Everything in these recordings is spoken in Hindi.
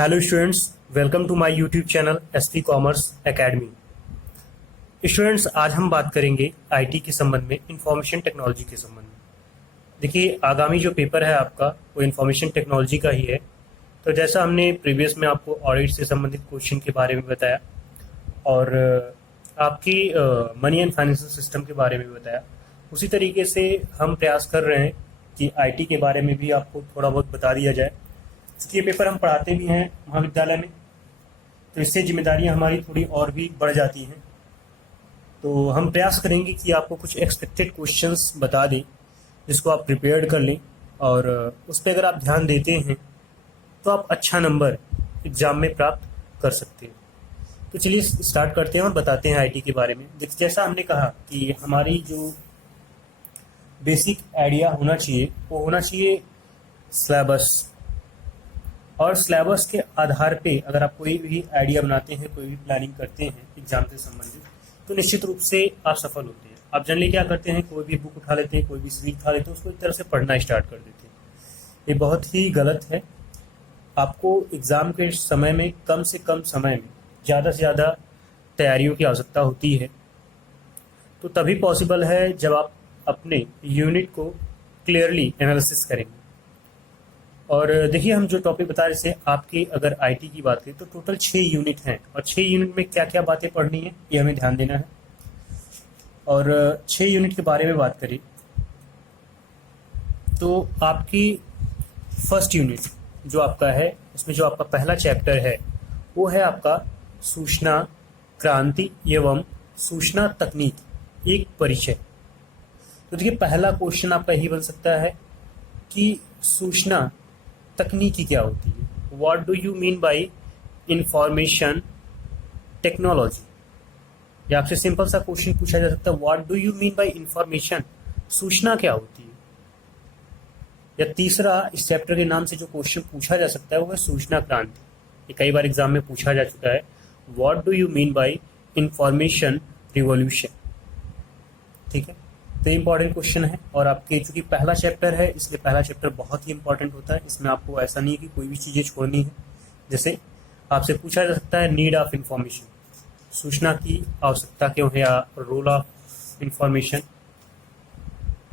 Hello students, welcome to my YouTube channel SP commerce academy. Students, आज हम बात करेंगे आईटी के संबंध में, इंफॉर्मेशन टेक्नोलॉजी के संबंध में। देखिए, आगामी जो पेपर है आपका वो इंफॉर्मेशन टेक्नोलॉजी का ही है। तो जैसा हमने प्रीवियस में आपको ऑडिट से संबंधित क्वेश्चन के बारे में बताया और आपकी मनी एंड फाइनेंशियल सिस्टम के बारे में बताया, उसी तरीके से हम प्रयास कर रहे हैं कि आईटी के बारे में भी आपको थोड़ा बहुत बता दिया जाए। ये पेपर हम पढ़ाते भी हैं महाविद्यालय में, तो इससे जिम्मेदारियां हमारी थोड़ी और भी बढ़ जाती हैं। तो हम प्रयास करेंगे कि आपको कुछ एक्सपेक्टेड क्वेश्चंस बता दें जिसको आप प्रिपेयर्ड कर लें, और उस पर अगर आप ध्यान देते हैं तो आप अच्छा नंबर एग्ज़ाम में प्राप्त कर सकते हैं। तो चलिए स्टार्ट करते हैं और बताते हैं आईटी के बारे में। जैसा हमने कहा कि हमारी जो बेसिक आइडिया होना चाहिए वो होना चाहिए सिलेबस, और सिलेबस के आधार पे अगर आप कोई भी आइडिया बनाते हैं, कोई भी प्लानिंग करते हैं एग्जाम से संबंधित, तो निश्चित रूप से आप सफल होते हैं। आप जनरली क्या करते हैं, कोई भी बुक उठा लेते हैं, कोई भी सीरीज उठा लेते हैं, उसको एक तरह से पढ़ना स्टार्ट कर देते हैं। ये बहुत ही गलत है। आपको एग्ज़ाम के समय में कम से कम समय में ज़्यादा से ज़्यादा तैयारियों की आवश्यकता होती है। तो तभी पॉसिबल है जब आप अपने यूनिट को क्लियरली एनालिसिस करेंगे। और देखिए, हम जो टॉपिक बता रहे थे, आपकी अगर आईटी की बात करें तो टोटल 6 यूनिट हैं, और 6 यूनिट में क्या क्या बातें पढ़नी है ये हमें ध्यान देना है। और 6 यूनिट के बारे में बात करें तो आपकी फर्स्ट यूनिट जो आपका है, उसमें जो आपका पहला चैप्टर है वो है आपका सूचना क्रांति एवं सूचना तकनीक, एक परिचय। तो देखिए, पहला क्वेश्चन आपका यही बन सकता है कि सूचना तकनीकी क्या होती है। What do you mean by information technology. या आपसे सिंपल सा क्वेश्चन पूछा जा सकता है, what do you mean by information, सूचना क्या होती है। या तीसरा, इस चैप्टर के नाम से जो क्वेश्चन पूछा जा सकता है वो है सूचना क्रांति। ये कई बार एग्जाम में पूछा जा चुका है, what do you mean by information revolution. ठीक है, तो इम्पॉर्टेंट क्वेश्चन है। और आपके चूंकि पहला चैप्टर है इसलिए पहला चैप्टर बहुत ही इंपॉर्टेंट होता है। इसमें आपको ऐसा नहीं है कि कोई भी चीज़ें छोड़नी है। जैसे आपसे पूछा जा सकता है, नीड ऑफ इंफॉर्मेशन, सूचना की आवश्यकता क्यों है, या रोल ऑफ इंफॉर्मेशन,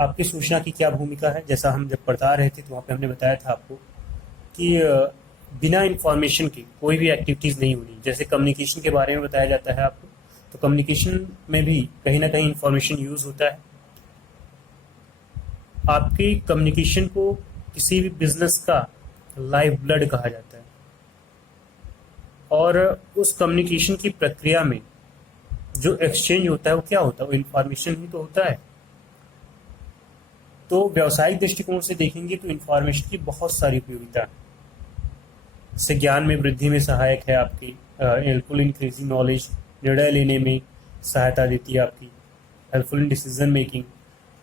आपकी सूचना की क्या भूमिका है। जैसा हम जब पढ़ा रहे थे तो वहाँ पे हमने बताया था आपको कि बिना इंफॉर्मेशन के कोई भी एक्टिविटीज़ नहीं होनी। जैसे कम्युनिकेशन के बारे में बताया जाता है आपको, तो कम्युनिकेशन में भी कहीं ना कहीं इंफॉर्मेशन यूज़ होता है। आपकी कम्युनिकेशन को किसी भी बिजनेस का लाइफ ब्लड कहा जाता है, और उस कम्युनिकेशन की प्रक्रिया में जो एक्सचेंज होता है वो क्या होता है, वो इंफॉर्मेशन ही तो होता है। तो व्यावसायिक दृष्टिकोण से देखेंगे तो इंफॉर्मेशन की बहुत सारी उपयोगिता है। इससे ज्ञान में वृद्धि में सहायक है, आपकी हेल्पफुल इंक्रीजिंग नॉलेज, निर्णय लेने में सहायता देती है, आपकी हेल्पफुल इन डिसीजन मेकिंग,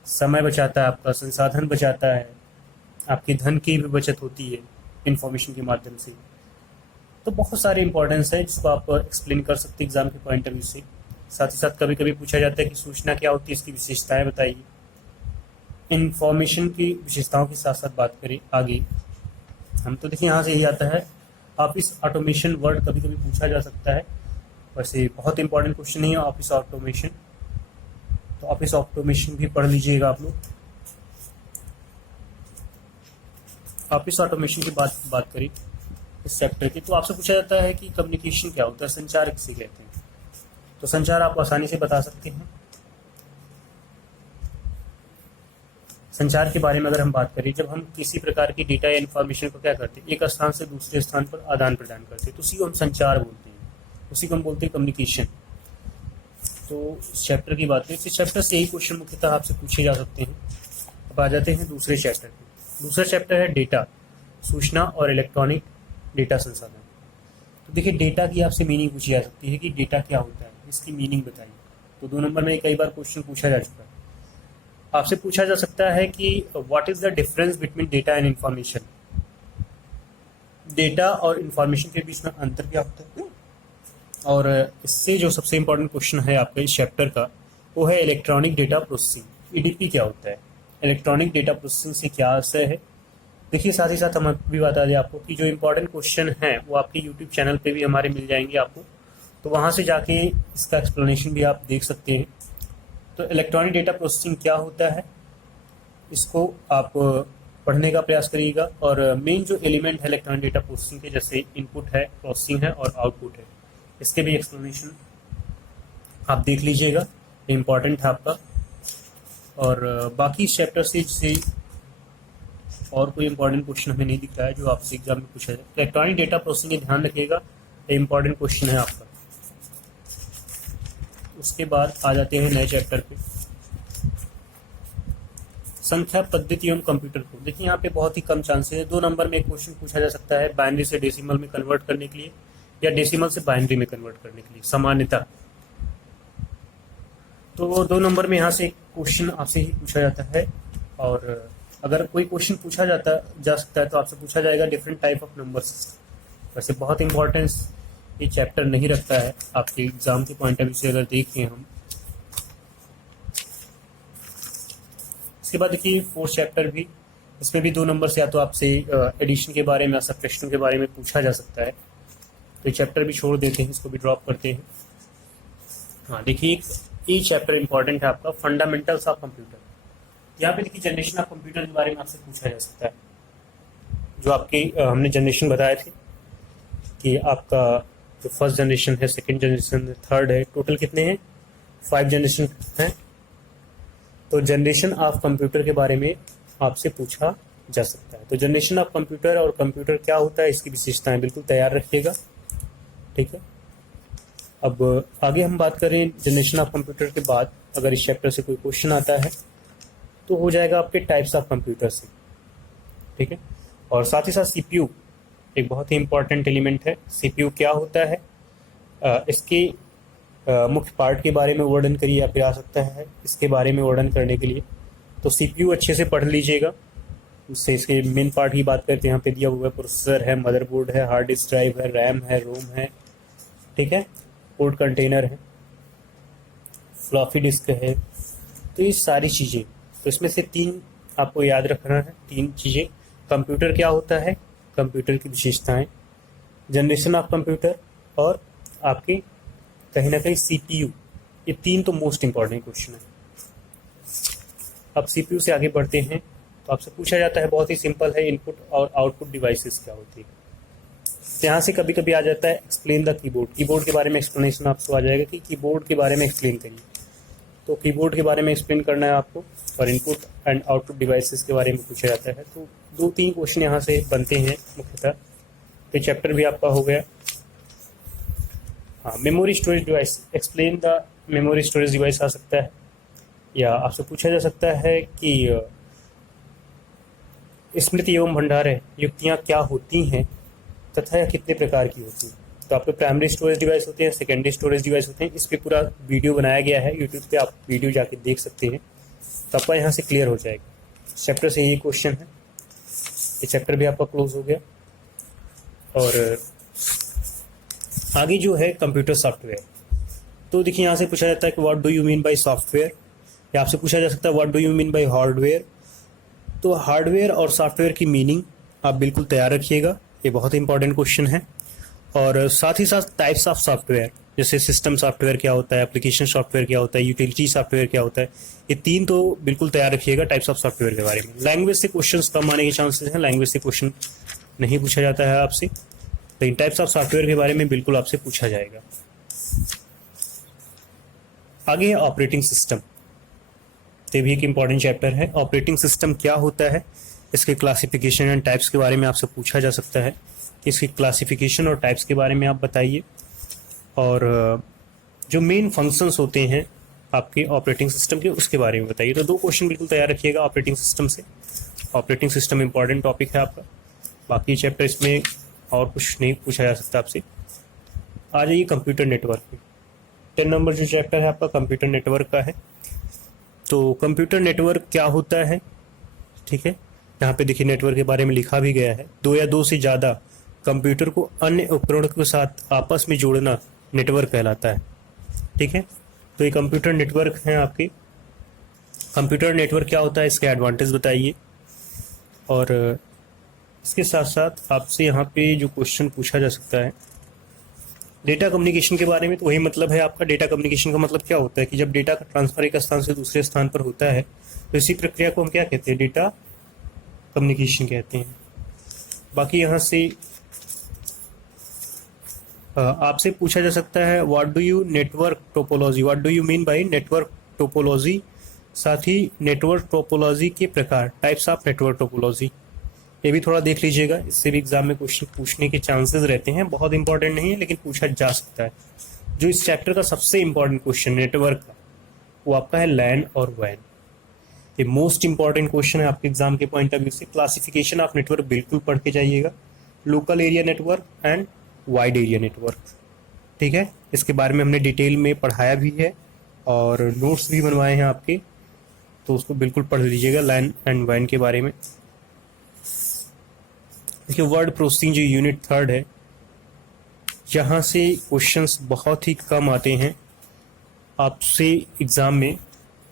समय बचाता है, आपका संसाधन बचाता है, आपकी धन की भी बचत होती है इंफॉर्मेशन के माध्यम से। तो बहुत सारे इंपॉर्टेंस है जिसको आप एक्सप्लेन कर सकते हैं एग्जाम के पॉइंट ऑफ व्यू से। साथ ही साथ कभी कभी पूछा जाता है कि सूचना क्या होती है, इसकी विशेषताएं बताइए। इंफॉर्मेशन की विशेषताओं के साथ साथ बात करें आगे, हम तो देखिए यहाँ से यही आता है। ऑफिस ऑटोमेशन वर्ड कभी कभी पूछा जा सकता है, वैसे बहुत इंपॉर्टेंट क्वेश्चन नहीं है ऑफिस ऑटोमेशन, तो ऑफिस ऑटोमेशन भी पढ़ लीजिएगा आप लोग। ऑफिस ऑटोमेशन की बात करें इस चैप्टर की, तो आपसे पूछा जाता है कि कम्युनिकेशन क्या होता है, संचार किसे कहते हैं। तो संचार आप आसानी से बता सकते हैं। संचार के बारे में अगर हम बात करें, जब हम किसी प्रकार की डेटा या इन्फॉर्मेशन को क्या करते हैं, एक स्थान से दूसरे स्थान पर आदान प्रदान करते हैं, तो उसी को हम संचार बोलते हैं, उसी को हम बोलते हैं कम्युनिकेशन। तो इस चैप्टर की बात करें, इस चैप्टर से यही क्वेश्चन मुख्यतः आपसे पूछे जा सकते हैं। अब आ जाते हैं दूसरे चैप्टर पे। दूसरा चैप्टर है डेटा, सूचना और इलेक्ट्रॉनिक डेटा संसाधन। तो देखिए, डेटा की आपसे मीनिंग पूछी जा सकती है कि डेटा क्या होता है, इसकी मीनिंग बताइए। तो 2 नंबर में कई बार क्वेश्चन पूछा जा चुका है। आपसे पूछा जा सकता है कि what is the difference between data and information, data और इंफॉर्मेशन के बीच में अंतर क्या होता है। और इससे जो सबसे इम्पोर्टेंट क्वेश्चन है आपका इस चैप्टर का, वो है इलेक्ट्रॉनिक डेटा प्रोसेसिंग, ईडीपी क्या होता है। इलेक्ट्रॉनिक डेटा प्रोसेसिंग से क्या आशय है, देखिए साथ ही साथ हम भी बता दें आपको कि जो इम्पोर्टेंट क्वेश्चन हैं वो आपके यूट्यूब चैनल पे भी हमारे मिल जाएंगे आपको, तो वहाँ से जाके इसका एक्सप्लेनेशन भी आप देख सकते हैं। तो इलेक्ट्रॉनिक डेटा प्रोसेसिंग क्या होता है इसको आप पढ़ने का प्रयास करिएगा, और मेन जो एलिमेंट है इलेक्ट्रॉनिक डेटा प्रोसेसिंग के, जैसे इनपुट है, प्रोसेसिंग है और आउटपुट है, इसके भी एक्सप्लेनेशन आप देख लीजिएगा, इम्पॉर्टेंट है आपका। और बाकी इस चैप्टर से और कोई इंपॉर्टेंट क्वेश्चन हमें नहीं दिख रहा है जो आपसे एग्जाम में पूछा जाए। इलेक्ट्रॉनिक डेटा प्रोसेसिंग का ध्यान रखिएगा, ये इंपॉर्टेंट क्वेश्चन है आपका। उसके बाद आ जाते हैं नए चैप्टर पे, संख्या पद्धति एवं कंप्यूटर कोड। देखिए यहाँ पे बहुत ही कम चांसेस है, 2 नंबर में एक क्वेश्चन पूछा जा सकता है बाइनरी से डेसिमल में कन्वर्ट करने के लिए या डेसिमल से बाइनरी में कन्वर्ट करने के लिए सामान्यतः। तो 2 नंबर में यहाँ से एक क्वेश्चन आपसे ही पूछा जाता है, और अगर कोई क्वेश्चन पूछा जा सकता है तो आपसे पूछा जाएगा डिफरेंट टाइप ऑफ नंबर्स। वैसे बहुत इंपॉर्टेंस ये चैप्टर नहीं रखता है आपके एग्जाम के पॉइंट ऑफ व्यू से अगर देखें हम। इसके बाद देखिए 4th चैप्टर भी, इसमें भी 2 नंबर से या तो आपसे एडिशन के बारे में या सब्ट्रैक्शन के बारे में पूछा जा सकता है, तो ये चैप्टर भी छोड़ देते हैं, इसको भी ड्रॉप करते हैं। हाँ देखिए ये चैप्टर इंपॉर्टेंट है आपका, फंडामेंटल्स ऑफ कंप्यूटर। यहाँ पे देखिए जनरेशन ऑफ कंप्यूटर के बारे में आपसे पूछा जा सकता है। जो आपके हमने जनरेशन बताए थे कि आपका जो फर्स्ट जनरेशन है, सेकंड जनरेशन है, थर्ड है, टोटल कितने हैं, 5 जनरेशन हैं। तो जनरेशन ऑफ कंप्यूटर के बारे में आपसे पूछा जा सकता है। तो जनरेशन ऑफ कंप्यूटर और कंप्यूटर क्या होता है, इसकी विशेषताएं बिल्कुल तैयार रखिएगा, ठीक है। अब आगे हम बात करें जनरेशन ऑफ कंप्यूटर के बाद, अगर इस चैप्टर से कोई क्वेश्चन आता है तो हो जाएगा आपके टाइप्स ऑफ कंप्यूटर से, ठीक है। और साथ ही साथ सीपीयू एक बहुत ही इंपॉर्टेंट एलिमेंट है। सीपीयू क्या होता है, इसके मुख्य पार्ट के बारे में वर्णन करिए या फिर आ सकता है इसके बारे में वर्णन करने के लिए तो सीपीयू अच्छे से पढ़ लीजिएगा। उससे इसके मेन पार्ट की बात करते हैं, यहाँ पे दिया हुआ है प्रोसेसर है, मदरबोर्ड है, हार्ड डिस्क ड्राइव है, रैम है, रोम है, ठीक है, पोर्ट कंटेनर है, फ्लॉपी डिस्क है। तो ये सारी चीज़ें, तो इसमें से 3 आपको याद रखना है, 3 चीज़ें। कंप्यूटर क्या होता है, कंप्यूटर की विशेषताएं, जनरेशन ऑफ कंप्यूटर और आपके कहीं ना कहीं सीपीयू, ये 3 तो मोस्ट इंपॉर्टेंट क्वेश्चन है। अब सीपीयू से आगे बढ़ते हैं तो आपसे पूछा जाता है, बहुत ही सिंपल है, इनपुट और आउटपुट डिवाइसेस क्या होती है। तो यहाँ से कभी कभी आ जाता है एक्सप्लेन द कीबोर्ड। कीबोर्ड के बारे में एक्सप्लेनेशन आपसे आ जाएगा कि कीबोर्ड के बारे में एक्सप्लेन करिए। तो कीबोर्ड के बारे में एक्सप्लेन करना है आपको, और इनपुट एंड आउटपुट डिवाइसेस के बारे में पूछा जाता है। तो 2-3 क्वेश्चन यहाँ से बनते हैं मुख्यतः। तो चैप्टर भी आपका हो गया। हाँ, memory storage device, explain the memory storage device आ सकता है, या आपसे पूछा जा सकता है कि स्मृति एवं भंडार युक्तियाँ क्या होती हैं तथा यह कितने प्रकार की होती हैं। तो आपके प्राइमरी स्टोरेज डिवाइस होते हैं, सेकेंडरी स्टोरेज डिवाइस होते हैं। इस पर पूरा वीडियो बनाया गया है यूट्यूब पे, आप वीडियो जाके देख सकते हैं, तो आपका यहाँ से क्लियर हो जाएगा। चैप्टर से यही क्वेश्चन है, ये चैप्टर भी आपका क्लोज हो गया। और आगे जो है कंप्यूटर सॉफ्टवेयर, तो देखिए यहाँ से पूछा जाता है कि what do you mean by software, या आपसे पूछा जा सकता है what do you mean by hardware. तो हार्डवेयर और सॉफ्टवेयर की मीनिंग आप बिल्कुल तैयार रखिएगा, ये बहुत इंपॉर्टेंट क्वेश्चन है। और साथ ही साथ टाइप्स ऑफ सॉफ्टवेयर, जैसे सिस्टम सॉफ्टवेयर क्या होता है, एप्लीकेशन सॉफ्टवेयर क्या होता है, यूटिलिटी सॉफ्टवेयर क्या होता है, ये 3 तो बिल्कुल तैयार रखिएगा टाइप्स ऑफ सॉफ्टवेयर के बारे में। लैंग्वेज से क्वेश्चंस कम आने के चांसेस हैं, लैंग्वेज से क्वेश्चन नहीं पूछा जाता है आपसे, लेकिन टाइप्स ऑफ सॉफ्टवेयर के बारे में बिल्कुल आपसे पूछा जाएगा। आगे है ऑपरेटिंग सिस्टम, ये भी एक इम्पॉर्टेंट चैप्टर है। ऑपरेटिंग सिस्टम क्या होता है, इसके क्लासिफिकेशन एंड टाइप्स के बारे में आपसे पूछा जा सकता है, इसकी क्लासिफिकेशन और टाइप्स के बारे में आप बताइए। और जो मेन फंक्शंस होते हैं आपके ऑपरेटिंग सिस्टम के, उसके बारे में बताइए। तो 2 क्वेश्चन बिल्कुल तैयार रखिएगा ऑपरेटिंग सिस्टम से। ऑपरेटिंग सिस्टम इंपॉर्टेंट टॉपिक है आपका, बाकी चैप्टर इसमें और कुछ नहीं पूछा जा सकता आपसे। आ जाइए कंप्यूटर नेटवर्क पे। 10 नंबर जो चैप्टर है आपका कंप्यूटर नेटवर्क का है। तो कंप्यूटर नेटवर्क क्या होता है, ठीक है, यहाँ पे देखिए नेटवर्क के बारे में लिखा भी गया है। 2 या 2 से ज़्यादा कंप्यूटर को अन्य उपकरणों के साथ आपस में जोड़ना नेटवर्क कहलाता है, ठीक है। तो ये कंप्यूटर नेटवर्क हैं आपके। कंप्यूटर नेटवर्क क्या होता है, इसके एडवांटेज बताइए। और इसके साथ साथ आपसे यहाँ पे जो क्वेश्चन पूछा जा सकता है डेटा कम्युनिकेशन के बारे में, तो वही मतलब है आपका। डेटा कम्युनिकेशन का मतलब क्या होता है कि जब डेटा का ट्रांसफर एक स्थान से दूसरे स्थान पर होता है तो इसी प्रक्रिया को हम क्या कहते हैं, डेटा कम्युनिकेशन कहते हैं। बाकी यहाँ से आपसे पूछा जा सकता है what do you network topology, what do you mean by network topology. साथ ही नेटवर्क टोपोलॉजी के प्रकार, टाइप्स ऑफ नेटवर्क टोपोलॉजी, ये भी थोड़ा देख लीजिएगा। इससे भी एग्जाम में क्वेश्चन पूछने के चांसेस रहते हैं, बहुत इंपॉर्टेंट नहीं है लेकिन पूछा जा सकता है। जो इस चैप्टर का सबसे इंपॉर्टेंट क्वेश्चन नेटवर्क का, वो आपका है लैन और वैन। ये मोस्ट इंपॉर्टेंट क्वेश्चन है आपके एग्जाम के पॉइंट ऑफ व्यू से। क्लासिफिकेशन ऑफ नेटवर्क बिल्कुल पढ़ के जाइएगा, local area network and wide area network, ठीक है। इसके बारे में हमने डिटेल में पढ़ाया भी है और नोट्स भी बनवाए हैं आपके, तो उसको बिल्कुल पढ़ लीजिएगा लैन एंड वैन के बारे में। देखिए वर्ड प्रोसेसिंग जो यूनिट 3 है, यहाँ से क्वेश्चंस बहुत ही कम आते हैं आपसे एग्ज़ाम में।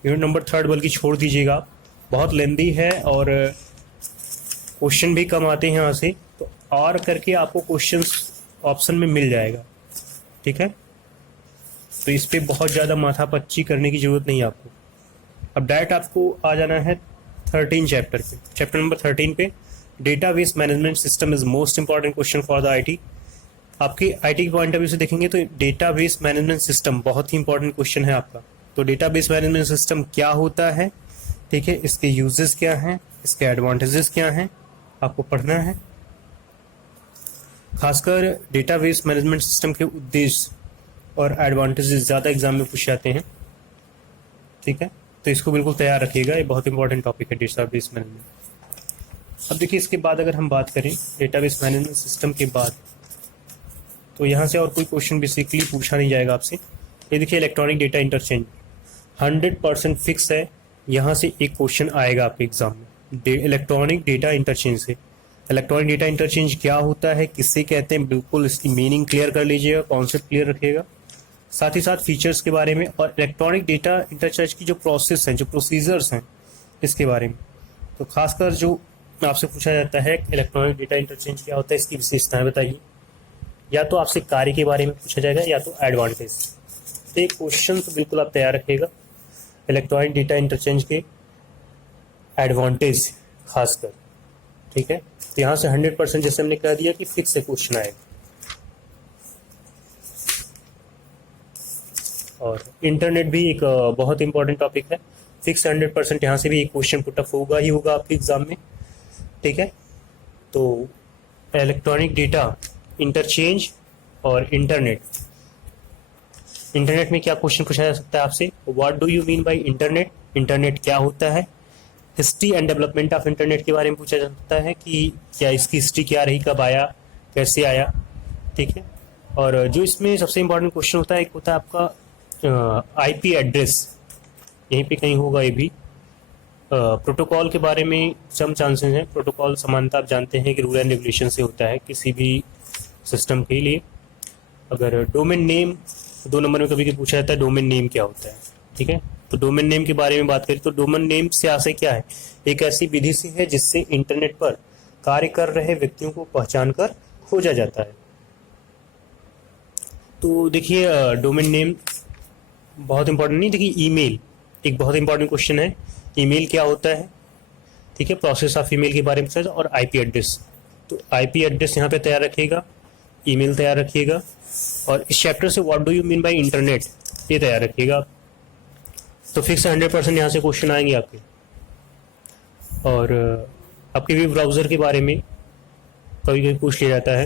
यूनिट नंबर 3 बल्कि छोड़ दीजिएगा, बहुत लेंदी है और क्वेश्चन भी कम आते हैं यहाँ से। तो और करके आपको क्वेश्चंस ऑप्शन में मिल जाएगा, ठीक है। तो इस पे बहुत ज़्यादा माथापच्ची करने की ज़रूरत नहीं है आपको। अब डायरेक्ट आपको आ जाना है 13 चैप्टर पे, चैप्टर नंबर 13 पे। Database management system is most important question for the IT. आपके आईटी के पॉइंट ऑफ व्यू से देखेंगे तो डेटाबेस मैनेजमेंट सिस्टम बहुत ही इंपॉर्टेंट क्वेश्चन है आपका। तो डेटाबेस मैनेजमेंट सिस्टम क्या होता है, ठीक है, इसके यूजेस क्या हैं, इसके एडवांटेजेस क्या हैं, आपको पढ़ना है। खासकर डेटाबेस मैनेजमेंट सिस्टम के उद्देश्य और एडवांटेजेस ज़्यादा एग्जाम में पूछे जाते हैं, ठीक है। तो इसको बिल्कुल तैयार रखिएगा, ये बहुत इंपॉर्टेंट टॉपिक है डेटाबेस मैनेजमेंट। अब देखिए इसके बाद अगर हम बात करें डेटाबेस मैनेजमेंट सिस्टम के बाद, तो यहाँ से और कोई क्वेश्चन बेसिकली पूछा नहीं जाएगा आपसे। ये देखिए इलेक्ट्रॉनिक डेटा इंटरचेंज 100% फिक्स है, यहाँ से एक क्वेश्चन आएगा आपके एग्जाम में इलेक्ट्रॉनिक डेटा इंटरचेंज से। इलेक्ट्रॉनिक डेटा इंटरचेंज क्या होता है, किससे कहते हैं, बिल्कुल इसकी मीनिंग क्लियर कर लीजिएगा, कॉन्सेप्ट क्लियर रखिएगा, साथ ही साथ फीचर्स के बारे में और इलेक्ट्रॉनिक डेटा इंटरचेंज की जो प्रोसेस हैं, जो प्रोसीजर्स हैं, इसके बारे में। तो खासकर जो आपसे पूछा जाता है इलेक्ट्रॉनिक डेटा इंटरचेंज क्या होता है, इसकी विशेषताएं बताइए। या तो आपसे कार्य के बारे में पूछा जाएगा या तो एडवांटेज। तो एक क्वेश्चन तो बिल्कुल आप तैयार रखिएगा इलेक्ट्रॉनिक डेटा इंटरचेंज के एडवांटेज खासकर, ठीक है। तो यहाँ से 100% जैसे हमने कह दिया कि फिक्स से क्वेश्चन आएगा। और इंटरनेट भी एक बहुत इंपॉर्टेंट टॉपिक है, फिक्स 100% यहाँ से भी एक क्वेश्चन पुटअप होगा ही होगा आपके एग्जाम में, ठीक है। तो इलेक्ट्रॉनिक डेटा इंटरचेंज और इंटरनेट में क्या क्वेश्चन पूछा जा सकता है आपसे, what do you mean by internet, internet क्या होता है। History and development of internet के बारे में पूछा जा सकता है कि क्या इसकी हिस्ट्री क्या रही, कब आया, कैसे आया, ठीक है। और जो इसमें सबसे इंपॉर्टेंट क्वेश्चन होता है, एक होता है आपका आईपी एड्रेस, यहीं पे कहीं होगा ये भी। प्रोटोकॉल के बारे में सम चांसेस हैं। प्रोटोकॉल समानता आप जानते हैं कि रूल एंड रेगुलेशन से होता है किसी भी सिस्टम के लिए। अगर डोमेन नेम 2 नंबर में कभी कभी पूछा जाता है, डोमेन नेम क्या होता है, ठीक है। तो डोमेन नेम के बारे में बात करें तो डोमेन नेम से आशय क्या है, एक ऐसी विधि से है जिससे इंटरनेट पर कार्य कर रहे व्यक्तियों को पहचान कर खोजा जाता है। तो देखिए डोमेन नेम बहुत इंपॉर्टेंट नहीं। देखिए ईमेल एक बहुत इंपॉर्टेंट क्वेश्चन है, ईमेल क्या होता है, ठीक है। प्रोसेस ऑफ ईमेल के बारे में पूछा, और आईपी एड्रेस। तो आईपी एड्रेस यहाँ पे तैयार रखिएगा, ईमेल तैयार रखिएगा, और इस चैप्टर से what do you mean by internet ये तैयार रखिएगा। तो फिक्स 100% यहाँ से क्वेश्चन आएंगे आपके। और आपके वेब ब्राउज़र के बारे में कभी कभी पूछ लिया जाता है।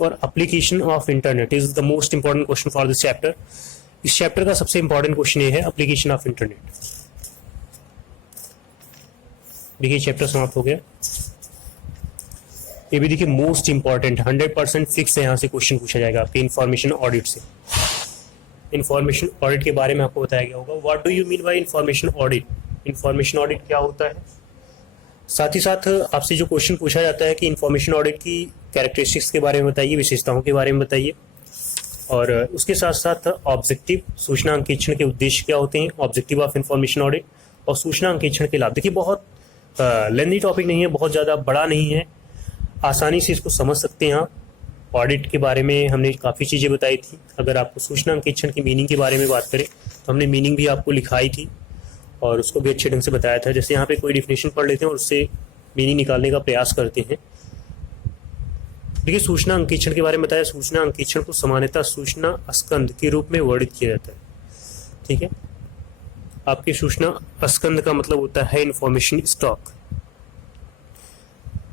और application of internet is the most important question for this chapter. इस चैप्टर का सबसे इंपॉर्टेंट क्वेश्चन ये है एप्लीकेशन ऑफ इंटरनेट। देखिए चैप्टर समाप्त हो गया। ये भी देखिए मोस्ट इंपॉर्टेंट 100% फिक्स है, यहाँ से क्वेश्चन पूछा जाएगा आपके इंफॉर्मेशन ऑडिट से। इंफॉर्मेशन ऑडिट के बारे में आपको बताया गया होगा, what do you mean by information audit, information audit क्या होता है। साथ ही साथ आपसे जो क्वेश्चन पूछा जाता है कि इंफॉर्मेशन ऑडिट की कैरेक्टरिस्टिक्स के बारे में बताइए, विशेषताओं के बारे में बताइए। और उसके साथ साथ ऑब्जेक्टिव, सूचना अंकेक्षण के उद्देश्य क्या होते हैं, ऑब्जेक्टिव ऑफ इंफॉर्मेशन ऑडिट, और सूचना अंकेक्षण के लाभ। देखिए बहुत लेंदी टॉपिक नहीं है, बहुत ज़्यादा बड़ा नहीं है, आसानी से इसको समझ सकते हैं आप। ऑडिट के बारे में हमने काफ़ी चीज़ें बताई थी। अगर आपको सूचना अंकेक्षण की मीनिंग के बारे में बात करें तो हमने मीनिंग भी आपको लिखाई थी और उसको भी अच्छे ढंग से बताया था। जैसे यहाँ पे कोई डिफिनेशन पढ़ लेते हैं और उससे मीनिंग निकालने का प्रयास करते हैं। देखिए, सूचना अंकेक्षण के बारे में बताया। सूचना अंकेक्षण को सामान्यतः सूचना स्कंद के रूप में वर्णित किया जाता है। ठीक है, आपकी सूचना स्कंद का मतलब होता है इंफॉर्मेशन स्टॉक।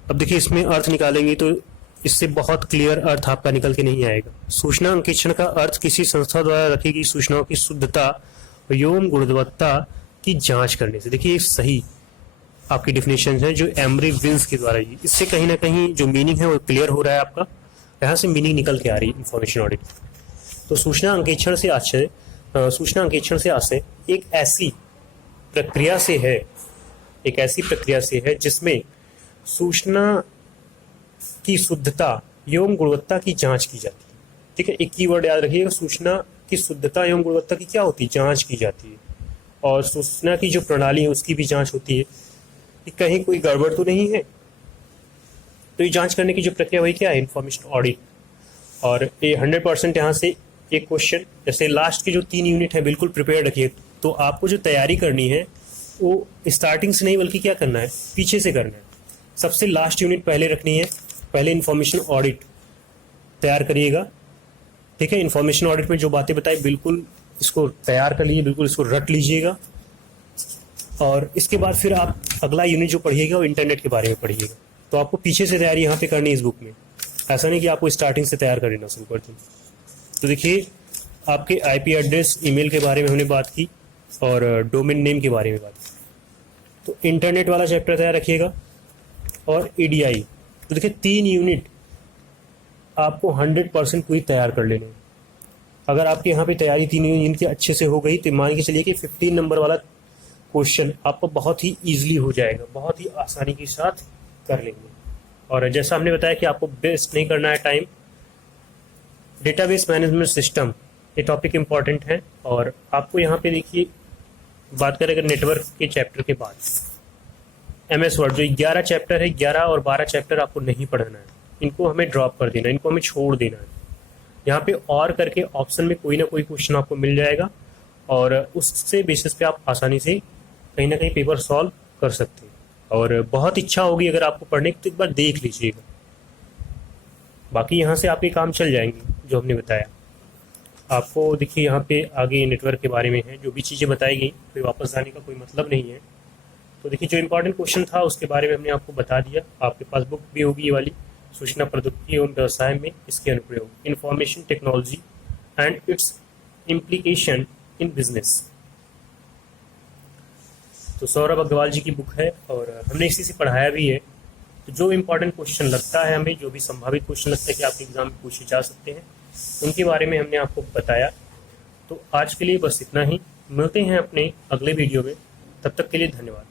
अब देखिए, इसमें अर्थ निकालेंगे तो इससे बहुत क्लियर अर्थ आपका निकल के नहीं आएगा। सूचना अंकेक्षण का अर्थ किसी संस्था द्वारा रखी गई सूचनाओं की शुद्धता एवं गुणवत्ता की जांच करने से। देखिए, सही आपकी डिफिनेशन है जो एमरी विंस के द्वारा ही। इससे कहीं ना कहीं जो मीनिंग है वो क्लियर हो रहा है आपका, यहाँ से मीनिंग निकल के आ रही है इंफॉर्मेशन ऑडिट। तो सूचना अंकेक्षण से आशय एक ऐसी प्रक्रिया से है जिसमें सूचना की शुद्धता एवं गुणवत्ता की जांच की जाती है। ठीक है, एक कीवर्ड याद रखिएगा, सूचना की शुद्धता एवं गुणवत्ता की क्या होती है, जांच की जाती है। और सूचना की जो प्रणाली है उसकी भी जांच होती है कि कहीं कोई गड़बड़ तो नहीं है। तो ये जांच करने की जो प्रक्रिया वही क्या है, इंफॉर्मेशन ऑडिट। और ये 100% यहाँ से एक क्वेश्चन, जैसे लास्ट की जो 3 यूनिट है बिल्कुल प्रिपेयर रखिए। तो आपको जो तैयारी करनी है वो स्टार्टिंग से नहीं बल्कि क्या करना है, पीछे से करना है। सबसे लास्ट यूनिट पहले रखनी है। पहले इंफॉर्मेशन ऑडिट तैयार करिएगा। ठीक है, इंफॉर्मेशन ऑडिट में जो बातें बताई बिल्कुल इसको तैयार कर लीजिए, बिल्कुल इसको रट लीजिएगा। और इसके बाद फिर आप अगला यूनिट जो पढ़िएगा वो इंटरनेट के बारे में पढ़िएगा। तो आपको पीछे से तैयारी यहाँ पे करनी है इस बुक में, ऐसा नहीं कि आपको स्टार्टिंग से तैयार कर लेना शुरू कर दें। तो देखिए, आपके आईपी एड्रेस, ईमेल के बारे में हमने बात की और डोमेन नेम के बारे में बात की। तो इंटरनेट वाला चैप्टर तैयार रखिएगा और ईडीआई। तो देखिए, 3 यूनिट आपको 100% पूरी तैयार कर लेनी है। अगर आपके यहाँ पे तैयारी 3 यूनिट की अच्छे से हो गई तो मान के चलिए कि 15 नंबर वाला क्वेश्चन आपको बहुत ही ईजिली हो जाएगा, बहुत ही आसानी के साथ कर लेंगे। और जैसा हमने बताया कि आपको वेस्ट नहीं करना है टाइम। डेटाबेस मैनेजमेंट सिस्टम ये टॉपिक इंपॉर्टेंट है। और आपको यहाँ पे देखिए, बात करें अगर नेटवर्क के चैप्टर के बाद MS वर्ड, जो 11 चैप्टर है, 11 और 12 चैप्टर आपको नहीं पढ़ना है। इनको हमें ड्रॉप कर देना है, इनको हमें छोड़ देना है। यहाँ पे और करके ऑप्शन में कोई ना कोई क्वेश्चन आपको मिल जाएगा और उससे बेसिस पे आप आसानी से कहीं ना कहीं पेपर सॉल्व कर सकते हैं। और बहुत इच्छा होगी अगर आपको पढ़ने की तो एक बार देख लीजिएगा, बाकी यहाँ से आपके काम चल जाएंगे जो हमने बताया आपको। देखिए, यहाँ पे आगे नेटवर्क के बारे में है, जो भी चीज़ें बताई गई फिर वापस जाने का कोई मतलब नहीं है। तो देखिए, जो इंपॉर्टेंट क्वेश्चन था उसके बारे में हमने आपको बता दिया। आपके पास बुक भी होगी ये वाली, सूचना प्रौद्योगिकी एवं व्यवसाय में इसके अनुप्रयोग, information technology and it's implication in business. तो सौरभ अग्रवाल जी की बुक है और हमने इसी से पढ़ाया भी है। तो जो इंपॉर्टेंट क्वेश्चन लगता है हमें, जो भी संभावित क्वेश्चन लगता है कि आपके एग्जाम में पूछे जा सकते हैं, उनके बारे में हमने आपको बताया। तो आज के लिए बस इतना ही, मिलते हैं अपने अगले वीडियो में, तब तक के लिए धन्यवाद।